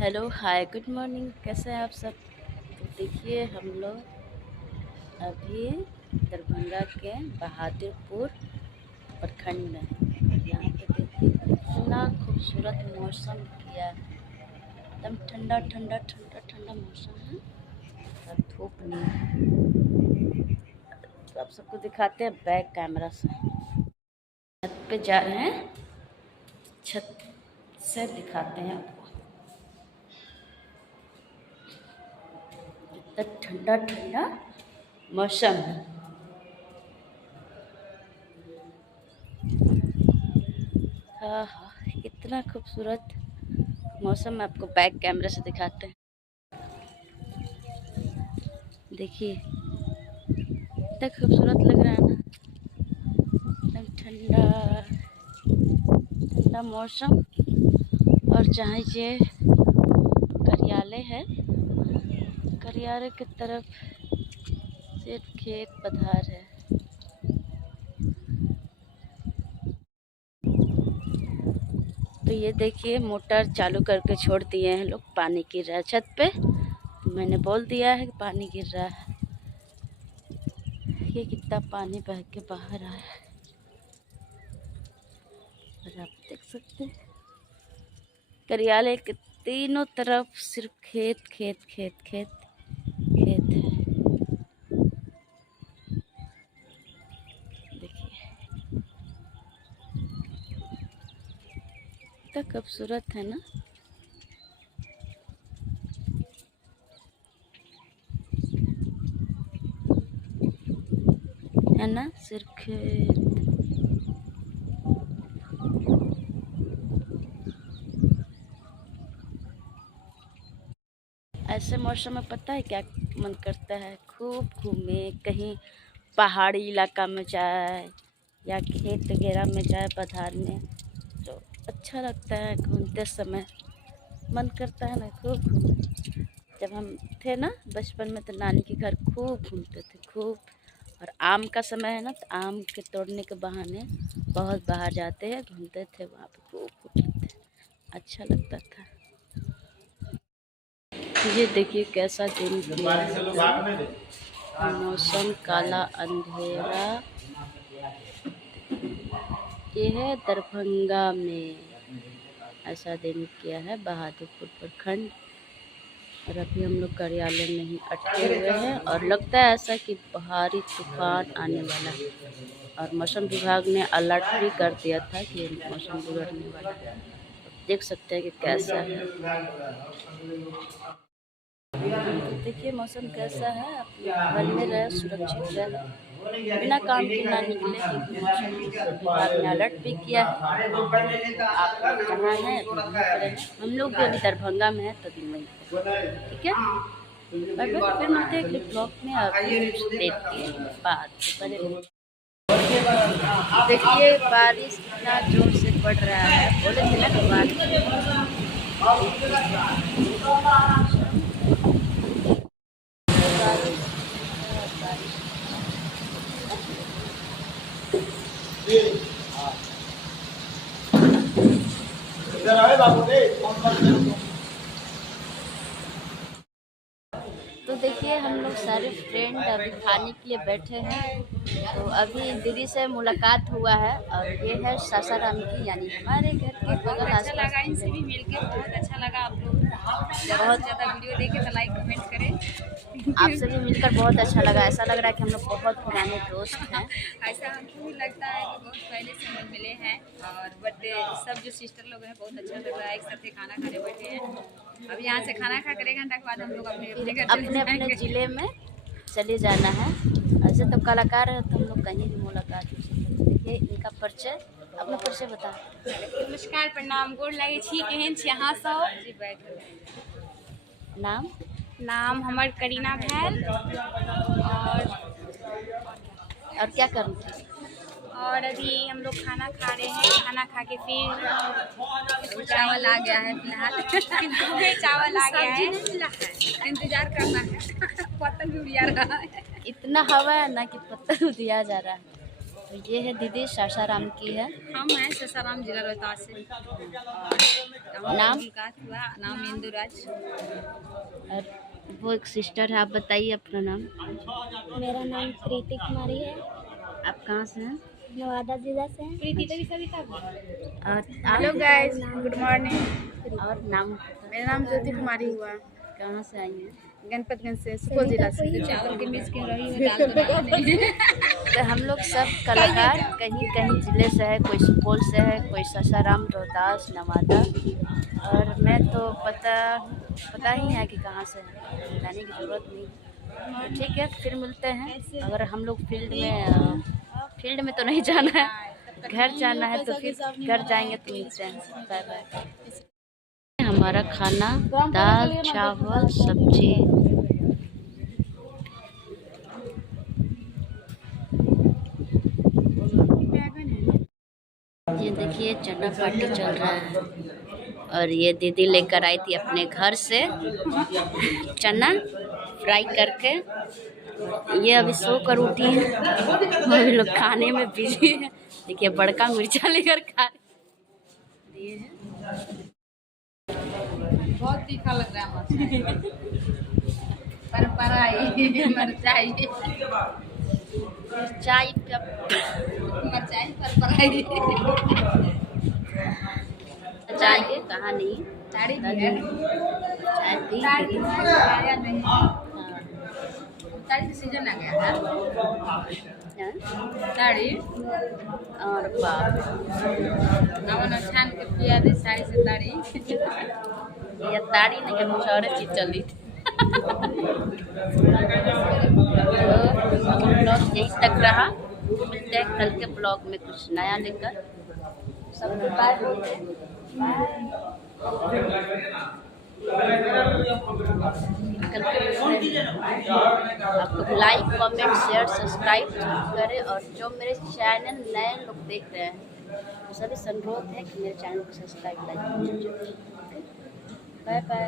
Hello hi good morning. कैसे हैं आप सब। तो देखिए हम लोग अभी दरभंगा के बहादुरपुर प्रखंड में हैं। यहाँ पे देखिए कितना खूबसूरत मौसम किया है। एकदम ठंडा ठंडा ठंडा ठंडा मौसम है और धूप नहीं है। तो आप सबको दिखाते हैं बैक कैमरा से। छत पे जा रहे हैं, छत से दिखाते हैं आपको। इतना ठंडा ठंडा मौसम है। हाँ हाँ, कितना खूबसूरत मौसम आपको बैक कैमरे से दिखाते हैं। देखिए कितना खूबसूरत लग रहा है ना। एकदम ठंडा ठंडा मौसम। और जहाँ ये कार्यालय है, कार्यालय की तरफ सिर्फ खेत पधार है। तो ये देखिए मोटर चालू करके छोड़ दिए हैं लोग। पानी गिर रहा है छत पे। तो मैंने बोल दिया है कि पानी गिर रहा है। ये कितना पानी बह के बाहर आया है और आप देख सकते हैं कार्यालय के तीनों तरफ सिर्फ खेत खेत खेत खेत खेत है। देखिए कितना खूबसूरत है ना। है ना, सिर्फ खेत। ऐसे मौसम में पता है क्या मन करता है, खूब घूमे कहीं पहाड़ी इलाका में जाए या खेत वगैरह में जाए पधारने। तो अच्छा लगता है घूमते समय। मन करता है ना खूब घूमे। जब हम थे ना बचपन में तो नानी के घर खूब घूमते थे खूब। और आम का समय है ना तो आम के तोड़ने के बहाने बहुत बाहर जाते हैं, घूमते थे वहाँ पे खूब घूमते थे। अच्छा लगता था। ये देखिए कैसा दिन किया है। मौसम काला अंधेरा। ये है दरभंगा में ऐसा दिन किया है बहादुरपुर प्रखंड। और अभी हम लोग कार्यालय में ही अटके हुए हैं और लगता है ऐसा कि भारी तूफान आने वाला है। और मौसम विभाग ने अलर्ट भी कर दिया था कि मौसम बिगड़ने वाला है। देख सकते हैं कि कैसा है। तो देखिए मौसम कैसा है। आप लोग घर में रहे, सुरक्षित रहे, बिना काम के ना निकले क्योंकि मौसम विभाग ने अलर्ट भी किया है। तो आप लोग जहाँ हैं अभी वहीं पर रहें। हम लोग भी अभी दरभंगा में हैं तो अभी वहीं पर। ठीक है, बाय बाय। फिर मिलते हैं अगले ब्लॉग में अभी कुछ देर के बाद। देखिए बारिश कितना जोर से पड़ रहा है। बोले थे ना बारिश। इधर आए बाबू रे। तो देखिए हम लोग सारे फ्रेंड अभी खाने के लिए बैठे हैं। तो अभी दीदी से मुलाकात हुआ है और ये है सासाराम की, यानी हमारे घर के बगल अच्छा लगा, इनसे भी मिलके बहुत अच्छा लगा। आप लोग ज़्यादा से ज़्यादा वीडियो देखें तो लाइक कमेंट करें। आपसे भी मिलकर बहुत अच्छा लगा। ऐसा लग रहा है कि हम लोग बहुत पुराने दोस्त हैं। ऐसा हमको भी लगता है कि बहुत पहले से हम मिले हैं। और बट सब जो सिस्टर लोग हैं बहुत अच्छा लग रहा है, एक साथ ही खाना खाने बैठे हैं। अब यहाँ से खाना खा कर 1 घंटा के बाद हम लोग अपने अपने घर चले अपने अपने जाएंगे। ज़िले में चले जाना है। ऐसे तो कलाकार है तो हम लोग कहीं भी मुलाकात हो सकते हैं। देखिए इनका परिचय, अपना परिचय बता। नमस्कार, प्रणाम, गोर लगे छी, केहन छी अहाँ सब? जी बैठ। नाम नाम हमर करीना भैल। और क्या करूँ। और अभी हम लोग खाना खा रहे हैं। खाना खा के फिर चावल आ गया है फिलहाल। चावल आ गया है, इंतजार करना है। पतंग भी उड़ा रहा है। इतना हवा है ना कि पत्थर दिया जा रहा है। तो ये है दीदी सासाराम की है। हम हैं सासाराम जिला रोहतास से। नाम? नाम इंदुराज। और वो एक सिस्टर है, आप बताइए अपना नाम। मेरा नाम प्रीति कुमारी है। आप कहाँ से हैं? नवादा जिला से और हेलो गाइस, गुड मॉर्निंग। और नाम? मेरा नाम ज्योति कुमारी हुआ। कहाँ से आई हैं? गणपतगंज से, सुपौल जिला से। चावल के मिस क्यों रही है, दाल तो डाल नहीं। तो हम लोग सब कलाकार कहीं कहीं ज़िले से है, कोई सुपौल से है, कोई सासाराम, रोहतास, नवादा। और मैं तो पता ही है कि कहाँ से है, बताने की ज़रूरत नहीं। तो ठीक है, फिर मिलते हैं। अगर हम लोग फील्ड में तो नहीं जाना है, घर जाना है, तो फिर घर जाएंगे तो मिलते हैं। Bye bye. हमारा खाना दाल चावल सब्जी। ये देखिए चना पार्टी चल रहा है और ये दीदी लेकर आई थी अपने घर से चना फ्राई करके। ये अभी सो कर उठी है, अभी लोग खाने में बिजी है। देखिए बड़का मिर्चा लेकर खा रही है। बहुत तीखा लग रहा है पर मिर्चाई चाय के कहाँ नहीं ताड़ी भी है। चाय पी। ताड़ी आया नहीं, ताड़ी का सीजन आ गया है। ताड़ी और बाप नवन छान के पिया दे साड़ी से ताड़ी। ये ताड़ी नहीं कुछ और चीज चली थी। ब्लॉग यही तक रहा, मिलते हैं कल के ब्लॉग में कुछ नया लेकर। सबको बाय। आपको लाइक कमेंट शेयर सब्सक्राइब करें। और जो मेरे चैनल नए लोग देख रहे हैं तो सभी से अनुरोध है कि मेरे चैनल को सब्सक्राइब लाइक करें। Bye bye.